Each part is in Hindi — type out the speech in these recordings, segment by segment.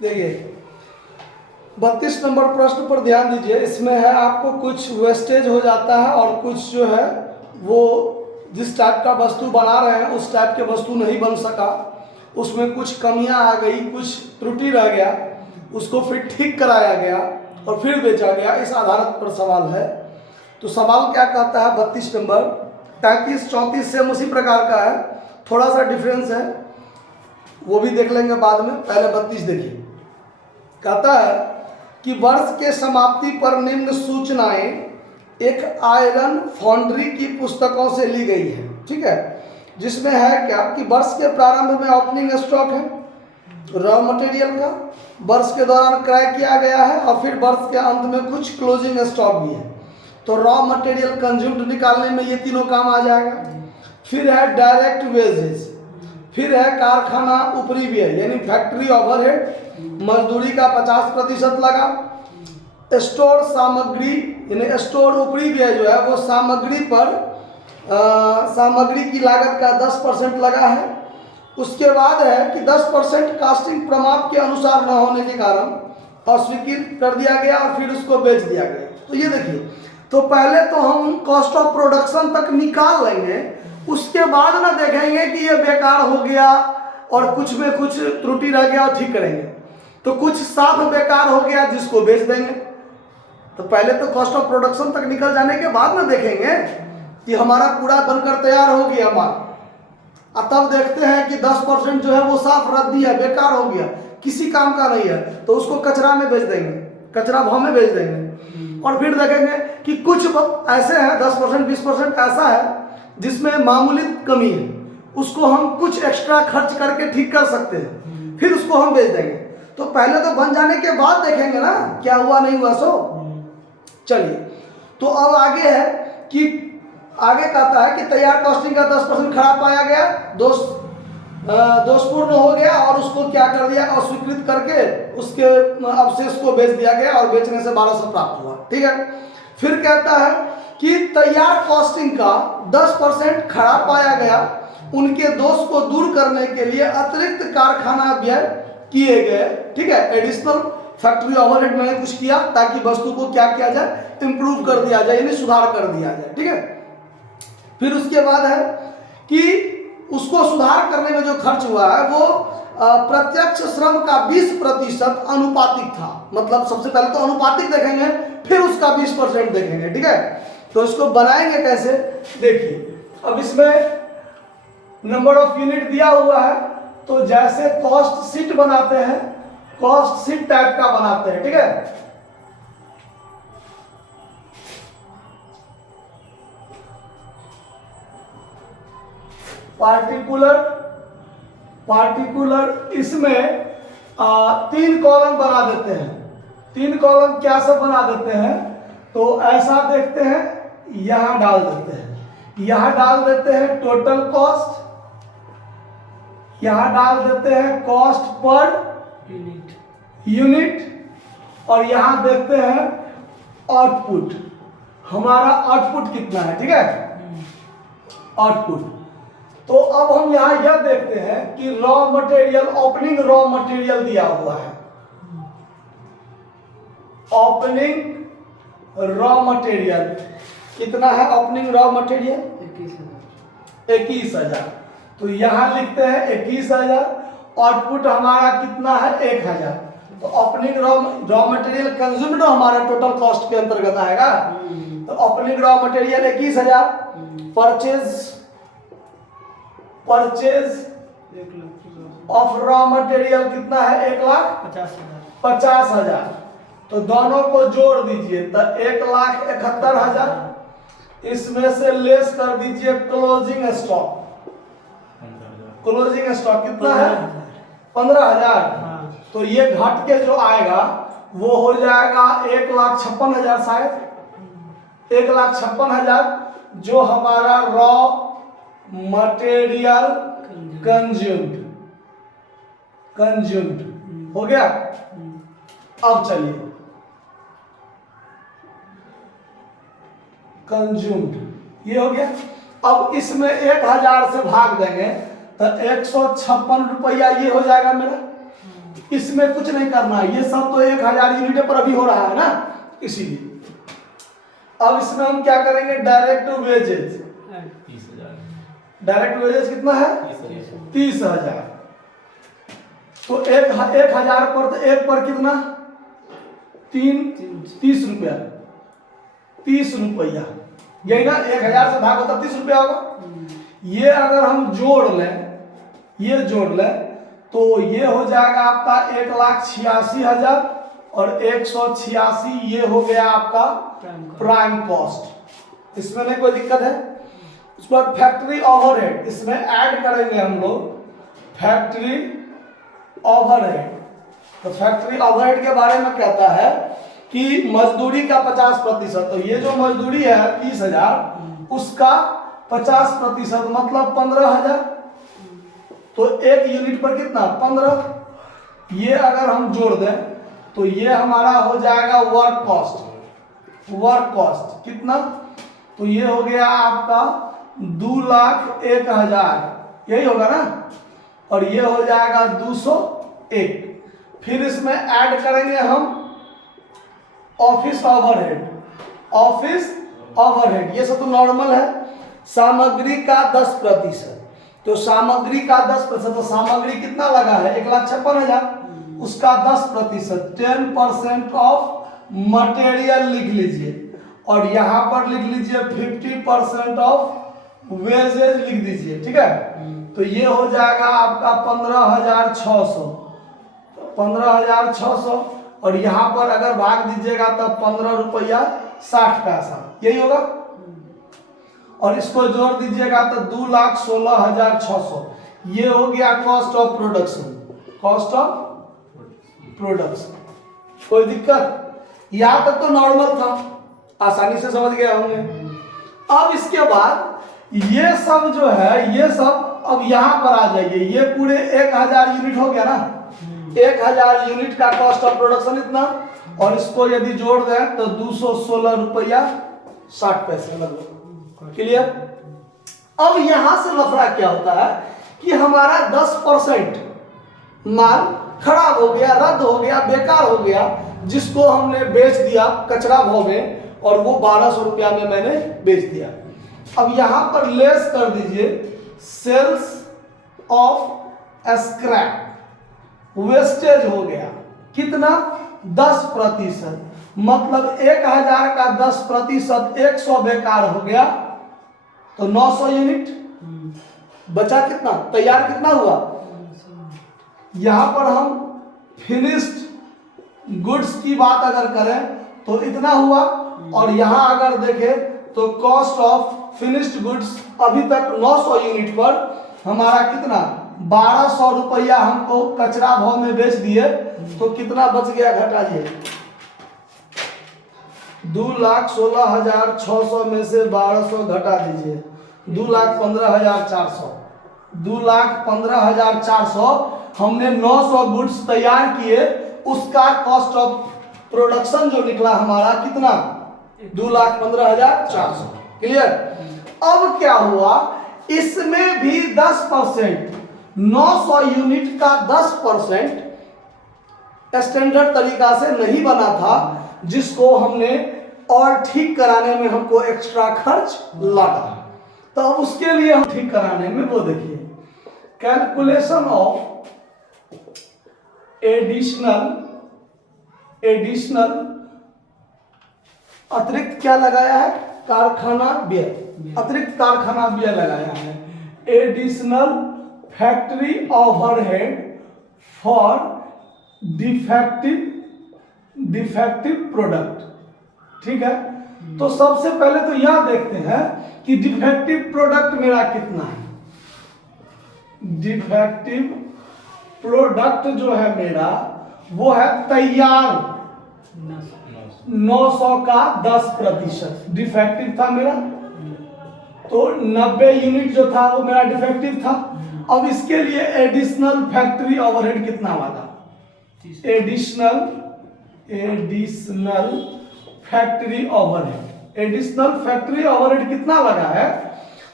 देखिए 32 नंबर प्रश्न पर ध्यान दीजिए। इसमें है आपको कुछ वेस्टेज हो जाता है और कुछ जो है वो जिस टाइप का वस्तु बना रहे हैं उस टाइप के वस्तु नहीं बन सका, उसमें कुछ कमियां आ गई, कुछ त्रुटि रह गया, उसको फिर ठीक कराया गया और फिर बेचा गया। इस आधार पर सवाल है। तो सवाल क्या कहता है 32 नंबर, 33 34 सेम उसी प्रकार का है, थोड़ा सा डिफरेंस है, वो भी देख लेंगे बाद में। पहले 32 देखिए। कहता है कि वर्ष के समाप्ति पर निम्न सूचनाएं एक आयरन फाउंड्री की पुस्तकों से ली गई है, ठीक है। जिसमें है क्या कि वर्ष के प्रारंभ में ओपनिंग स्टॉक है रॉ मटेरियल का, वर्ष के दौरान क्रय किया गया है और फिर वर्ष के अंत में कुछ क्लोजिंग स्टॉक भी है। तो रॉ मटेरियल कंज्यूम्ड निकालने में ये तीनों काम आ जाएगा। फिर है डायरेक्ट वेजेस, फिर है कारखाना ऊपरी व्यय यानी फैक्ट्री ओवरहेड, मजदूरी का 50% लगा, स्टोर सामग्री यानी स्टोर ऊपरी व्यय जो है वो सामग्री पर सामग्री की लागत का 10% लगा है। उसके बाद है कि 10% कास्टिंग प्रमाप के अनुसार न होने के कारण अस्वीकृत कर दिया गया और फिर उसको बेच दिया गया। तो ये देखिए, तो पहले तो हम कॉस्ट ऑफ प्रोडक्शन तक निकाल लेंगे, उसके बाद ना देखेंगे कि ये बेकार हो गया और कुछ में कुछ त्रुटि रह गया और ठीक करेंगे। तो कुछ साफ बेकार हो गया जिसको बेच देंगे। तो पहले तो कॉस्ट ऑफ प्रोडक्शन तक निकल जाने के बाद में देखेंगे कि हमारा पूरा बनकर तैयार हो गया माल, और तब देखते हैं कि 10% जो है वो साफ रद्दी है, बेकार हो गया, किसी काम का नहीं है, तो उसको कचरा में बेच देंगे, कचरा भाव में बेच देंगे। और फिर देखेंगे कि कुछ ऐसे हैं 10% 20% ऐसा है जिसमें मामूली कमी है, उसको हम कुछ एक्स्ट्रा खर्च करके ठीक कर सकते हैं, फिर उसको हम बेच देंगे। तो पहले तो बन जाने के बाद देखेंगे ना क्या हुआ नहीं हुआ। सो चलिए, तो अब आगे है कि आगे कहता है कि तैयार कॉस्टिंग का 10% खराब पाया गया, दोषपूर्ण हो गया और उसको क्या कर दिया, अस्वीकृत करके उसके अवशेष को बेच दिया गया और बेचने से 1200 प्राप्त हुआ, ठीक है। फिर कहता है कि तैयार कॉस्टिंग का 10% खराब पाया गया, उनके दोष को दूर करने के लिए अतिरिक्त कारखाना व्यय किए गए, ठीक है। एडिशनल फैक्ट्री ओवरहेड मैंने कुछ किया ताकि वस्तु को क्या किया जाए, इंप्रूव कर दिया जाए यानी सुधार कर दिया जाए, ठीक है। फिर उसके बाद है कि उसको सुधार करने में जो खर्च हुआ है वो प्रत्यक्ष श्रम का 20% अनुपातिक था। मतलब सबसे पहले तो अनुपातिक देखेंगे, फिर उसका 20% देखेंगे, ठीक है। तो इसको बनाएंगे कैसे, देखिए। अब इसमें नंबर ऑफ यूनिट दिया हुआ है, तो जैसे कॉस्ट शीट बनाते हैं, कॉस्ट शीट टाइप का बनाते हैं, ठीक है। पार्टिकुलर इसमें 3 कॉलम बना देते हैं। 3 कॉलम क्या सब बना देते हैं, तो ऐसा देखते हैं, यहां डाल देते हैं, यहां डाल देते हैं टोटल कॉस्ट, यहां डाल देते हैं कॉस्ट पर यूनिट, और यहां देखते हैं आउटपुट, हमारा आउटपुट कितना है, ठीक है, आउटपुट। तो अब हम यहां यह देखते हैं कि raw material, opening raw material दिया हुआ है, ओपनिंग रॉ मटेरियल कितना है, ओपनिंग रॉ मटेरियल 21,000। तो यहां लिखते हैं 21,000, आउटपुट हमारा कितना है 1,000। तो ओपनिंग रॉ मटेरियल कंज्यूम्ड हमारा टोटल कॉस्ट के अंतर्गत आएगा। तो opening raw material 21,000, purchase of raw material कितना है 1,50,000। तो दोनों को जोड़ दीजिए तो 1,71,000, इसमें से लेस कर दीजिए क्लोजिंग स्टॉक। क्लोजिंग स्टॉक कितना है 15,000। तो ये घट के जो आएगा वो हो जाएगा 1,56,000, शायद 1,56,000, जो हमारा रॉ मटेरियल कंज्यूम्ड हो गया। अब चलिए कंज्यूम्ड ये हो गया। अब इसमें 1,000 से भाग देंगे तो 156 रुपया ये हो जाएगा मेरा, इसमें कुछ नहीं करना है, ये सब तो 1000 यूनिट पर अभी हो रहा है ना, इसीलिए। अब इसमें हम क्या करेंगे, डायरेक्ट वेजेज। डायरेक्ट वेजेज कितना है, 30,000। तो 1000 पर, तो एक पर कितना, 30 रुपया, 30 रुपया, यही ना, 1000 से भाग होता 30 रुपया होगा। ये अगर हम जोड़ लें, ये जोड़ लें, तो ये हो जाएगा आपका 1,86,000 और 186, ये हो गया आपका प्राइम कॉस्ट। इसमें नहीं कोई दिक्कत है। उसके बाद फैक्ट्री ओवरहेड, इसमें ऐड करेंगे हम लोग फैक्ट्री ओवरहेड। तो फैक्ट्री ओवरहेड के बारे में कहता है कि मजदूरी का 50%, तो ये जो मजदूरी है 30,000, उसका 50% मतलब 15,000। तो एक यूनिट पर कितना, 15। ये अगर हम जोड़ दें तो ये हमारा हो जाएगा वर्क कॉस्ट। वर्क कॉस्ट कितना, तो ये हो गया आपका 2,01,000, यही होगा ना, और ये हो जाएगा 201। फिर इसमें ऐड करेंगे हम ऑफिस ओवरहेड। ऑफिस ओवरहेड ये सब तो नॉर्मल है। सामग्री का 10%, तो सामग्री का 10%, तो सामग्री कितना लगा है, 1,56,000, उसका 10%, 10% ऑफ मटेरियल लिख लीजिए, और यहाँ पर लिख लीजिए 50% ऑफ वेजेज लिख दीजिए, ठीक है। तो ये हो जाएगा आपका 15,600, 15,600, और यहाँ पर अगर भाग दीजिएगा तब 15 रुपया 60 पैसा, यही होगा। और इसको जोड़ दीजिएगा तो 2,16,600, ये हो गया cost of production. Cost of production, कोई दिक्कत, यहां तक तो नॉर्मल था, आसानी से समझ गए होंगे। अब इसके बाद ये सब जो है, ये सब अब यहां पर आ जाइए, ये पूरे 1000 यूनिट हो गया ना, 1000 यूनिट का कॉस्ट ऑफ प्रोडक्शन इतना, और इसको यदि जोड़ दें तो 216 रुपया 60 पैसे लगभग। क्लियर। अब यहां से लफड़ा क्या होता है कि हमारा 10% माल खराब हो गया, रद्द हो गया, बेकार हो गया, जिसको हमने बेच दिया कचरा भाव में, और वो 1200 रुपया में मैंने बेच दिया। अब यहां पर लेस कर दीजिए सेल्स ऑफ स्क्रैप, वेस्टेज हो गया कितना, 10%, मतलब 1000 का 10%, 100 बेकार हो गया, तो 900 यूनिट बचा। कितना तैयार, कितना हुआ, यहां पर हम फिनिश्ड गुड्स की बात अगर करें तो इतना हुआ, और यहां अगर देखें तो कॉस्ट ऑफ फिनिश्ड गुड्स अभी तक 900 यूनिट पर हमारा कितना, 1200 रुपया हमको कचरा भाव में बेच दिए, तो कितना बच गया, घटाइए, 2,16,600 में से 1200 घटा दीजिए, 2,15,400, 2,15,400 हमने 900 गुड्स तैयार किए, उसका कॉस्ट ऑफ प्रोडक्शन जो निकला हमारा कितना, 2,15,400। क्लियर। अब क्या हुआ, इसमें भी 10%, 900 यूनिट का 10% स्टैंडर्ड तरीका से नहीं बना था, जिसको हमने और ठीक कराने में हमको एक्स्ट्रा खर्च लगा। तो अब उसके लिए हम ठीक कराने में, वो देखिए, कैलकुलेशन ऑफ एडिशनल अतिरिक्त क्या लगाया है, कारखाना व्यय, अतिरिक्त कारखाना व्यय लगाया है, additional factory overhead for defective product. ठीक है, तो सबसे पहले तो यह देखते हैं कि डिफेक्टिव प्रोडक्ट मेरा कितना है। डिफेक्टिव प्रोडक्ट जो है मेरा वो है तैयार 900 का 10% डिफेक्टिव था मेरा, तो 90 यूनिट जो था वो मेरा डिफेक्टिव था। अब इसके लिए एडिशनल फैक्ट्री ओवरहेड कितना वाला, additional factory overhead, additional factory overhead कितना लगा है।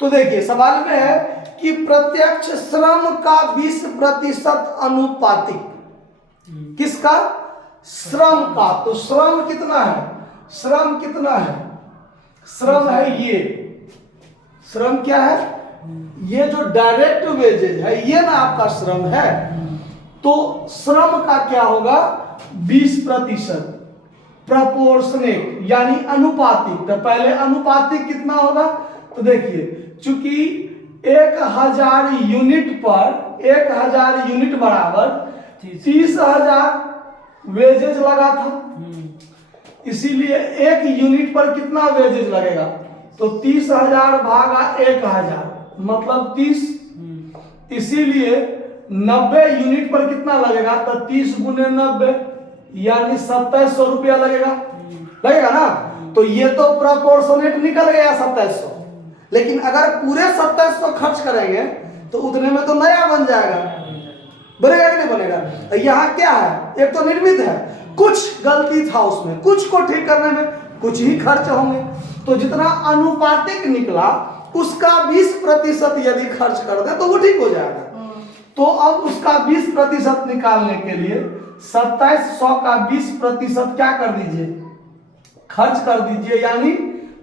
तो देखिए सवाल में है कि प्रत्यक्ष श्रम का 20% अनुपातिक, किसका? श्रम का। तो श्रम कितना है? श्रम कितना है? श्रम है ये। श्रम क्या है? ये जो डायरेक्ट वेजेज है ये ना आपका श्रम है। तो श्रम का क्या होगा? 20%, प्रोपोर्शनेट यानी अनुपातिक। तो पहले अनुपातिक कितना होगा? तो देखिए, चूंकि 1000 यूनिट पर 1000 यूनिट बराबर 30,000 वेजेज लगा था, इसीलिए 1 यूनिट पर कितना वेजेज लगेगा? तो 30,000 भागा 1000 मतलब 30। इसीलिए 90 यूनिट पर कितना लगेगा? तो 30 गुने 90 यानी 2700 रुपया लगेगा ना। तो ये तो प्रोपोर्शनेट निकल गया 2700। लेकिन अगर पूरे 2700 खर्च करेंगे तो उतने में तो नया बन जाएगा, बनेगा कि नहीं बनेगा? यहाँ क्या है? एक तो निर्मित है, कुछ गलती था उसमें, कुछ को ठीक करने में कुछ ही खर्च होंगे। तो जितना अनुपातिक निकला उसका 20% यदि खर्च कर दे तो वो ठीक हो जाएगा। तो अब उसका 20% निकालने के लिए 2700 का 20% क्या कर दीजिए? खर्च कर दीजिए। यानी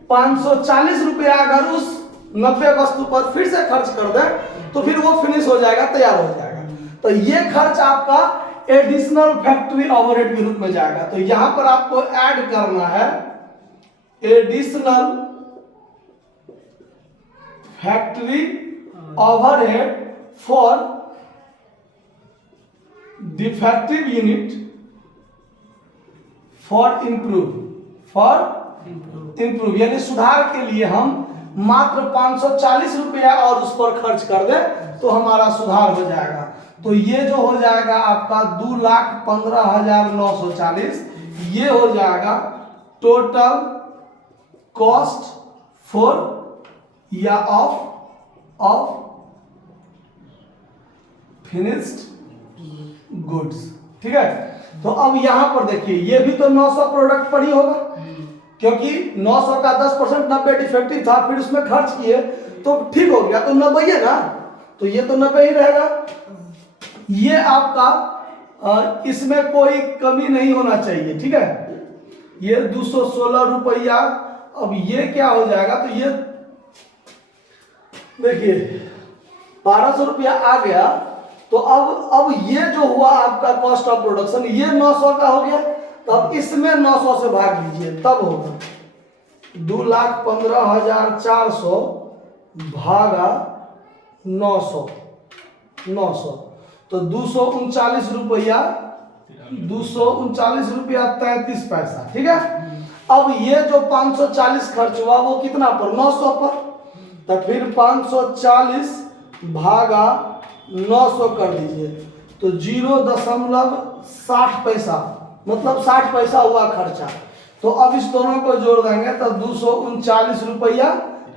540 रुपया अगर उस 90 वस्तु पर फिर से खर्च कर दे तो फिर वो फिनिश हो जाएगा, तैयार हो जाएगा। तो ये खर्च आपका एडिशनल फैक्ट्री ओवरहेड के रूप में जाएगा। तो यहां पर आपको ऐड करना है additional factory overhead for defective unit for improve यानी सुधार के लिए हम मात्र 540 रुपया और उस पर खर्च कर दें तो हमारा सुधार हो जाएगा। तो ये जो हो जाएगा आपका 2,15,940, ये हो जाएगा टोटल कॉस्ट फॉर या ऑफ फिनिश्ड गुड्स। ठीक है। तो अब यहां पर देखिए, ये भी तो 900 प्रोडक्ट पर ही होगा, क्योंकि 900 का 10% 90 डिफेक्टिव था, फिर उसमें खर्च किए तो ठीक हो गया, तो 90 है ना, तो ये तो 90 ही रहेगा। ये आपका इसमें कोई कमी नहीं होना चाहिए। ठीक है। ये 216 रुपया। अब ये क्या हो जाएगा? तो ये देखिए 1200 रुपया आ गया। तो अब ये जो हुआ आपका कॉस्ट ऑफ प्रोडक्शन, ये 900 का हो गया। तो अब इसमें 900 से भाग लीजिए, तब होगा 2,15,400 भागा 900 तो 239 रुपया 33 पैसा। ठीक है। अब ये जो 540 खर्च हुआ वो कितना पर? 900 पर। तो फिर 540 भागा 900 कर दीजिए, तो 0.60 पैसा, मतलब 60 पैसा हुआ खर्चा। तो अब इस दोनों को जोड़ देंगे तो 239 रुपया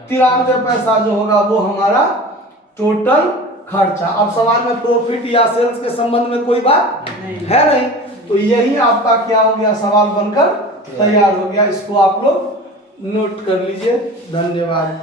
93 पैसा जो होगा वो हमारा टोटल खर्चा। अब सवाल में प्रॉफिट या सेल्स के संबंध में कोई बात है नहीं, तो यही आपका क्या हो गया? सवाल बनकर तैयार हो गया। इसको आप लोग नोट कर लीजिए। धन्यवाद।